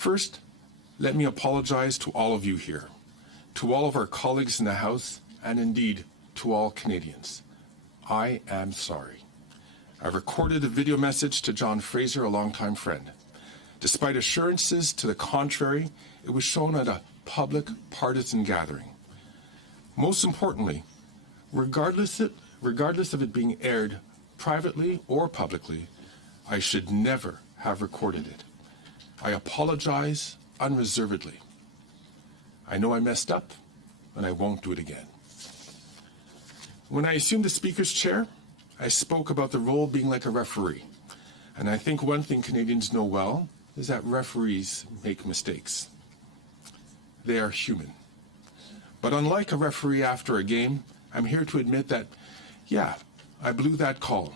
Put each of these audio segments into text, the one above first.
First, let me apologize to all of you here, to all of our colleagues in the House, and indeed to all Canadians. I am sorry. I recorded a video message to John Fraser, a longtime friend. Despite assurances to the contrary, it was shown at a public partisan gathering. Most importantly, regardless of it being aired privately or publicly, I should never have recorded it. I apologize unreservedly. I know I messed up, and I won't do it again. When I assumed the Speaker's chair, I spoke about the role being like a referee. And I think one thing Canadians know well is that referees make mistakes. They are human. But unlike a referee after a game, I'm here to admit that, yeah, I blew that call.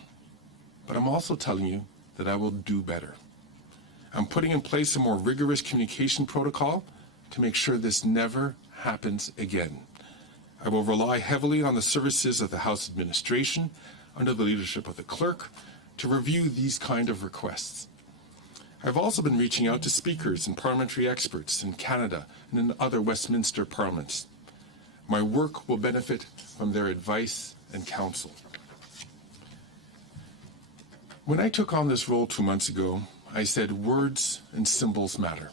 But I'm also telling you that I will do better. I'm putting in place a more rigorous communication protocol to make sure this never happens again. I will rely heavily on the services of the House administration under the leadership of the clerk to review these kind of requests. I've also been reaching out to speakers and parliamentary experts in Canada and in other Westminster parliaments. My work will benefit from their advice and counsel. When I took on this role 2 months ago, I said words and symbols matter.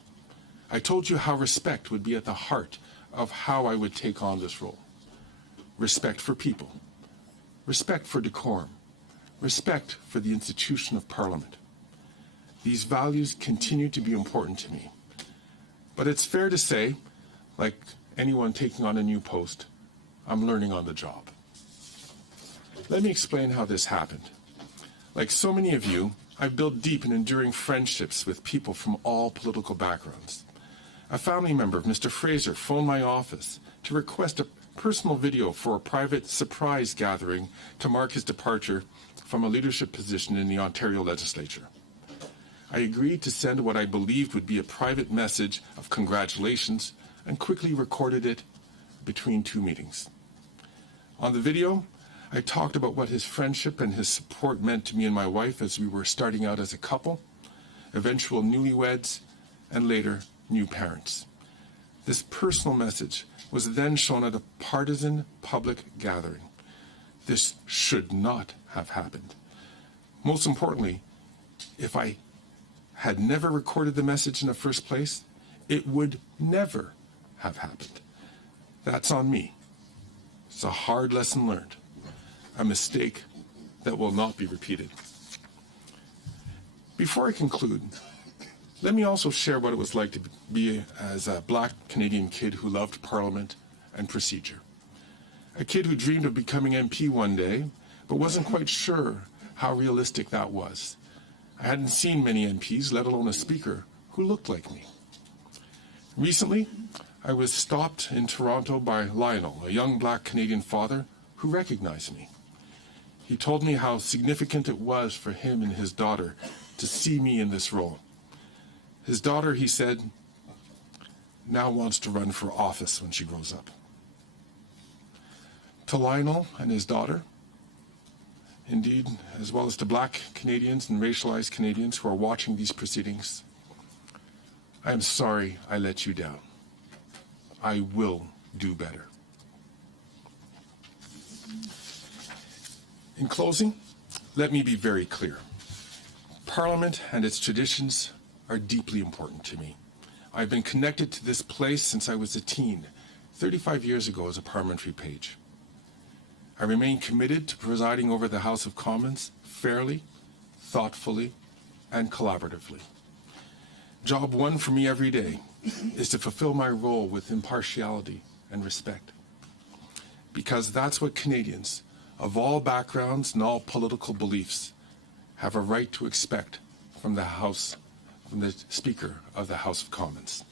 I told you how respect would be at the heart of how I would take on this role. Respect for people, respect for decorum, respect for the institution of Parliament. These values continue to be important to me. But it's fair to say, like anyone taking on a new post, I'm learning on the job. Let me explain how this happened. Like so many of you, I've built deep and enduring friendships with people from all political backgrounds. A family member of Mr. Fraser phoned my office to request a personal video for a private surprise gathering to mark his departure from a leadership position in the Ontario legislature. I agreed to send what I believed would be a private message of congratulations and quickly recorded it between 2 meetings. On the video, I talked about what his friendship and his support meant to me and my wife as we were starting out as a couple, eventual newlyweds, and later new parents. This personal message was then shown at a partisan public gathering. This should not have happened. Most importantly, if I had never recorded the message in the first place, it would never have happened. That's on me. It's a hard lesson learned, a mistake that will not be repeated. Before I conclude, let me also share what it was like to be as a Black Canadian kid who loved Parliament and procedure. A kid who dreamed of becoming MP one day, but wasn't quite sure how realistic that was. I hadn't seen many MPs, let alone a speaker, who looked like me. Recently, I was stopped in Toronto by Lionel, a young Black Canadian father who recognized me. He told me how significant it was for him and his daughter to see me in this role. His daughter, he said, now wants to run for office when she grows up. To Lionel and his daughter, indeed, as well as to Black Canadians and racialized Canadians who are watching these proceedings, I am sorry I let you down. I will do better. In closing, let me be very clear. Parliament and its traditions are deeply important to me. I've been connected to this place since I was a teen, 35 years ago as a parliamentary page. I remain committed to presiding over the House of Commons fairly, thoughtfully, and collaboratively. Job one for me every day is to fulfill my role with impartiality and respect. Because that's what Canadians of all backgrounds and all political beliefs have a right to expect from the Speaker of the House of Commons.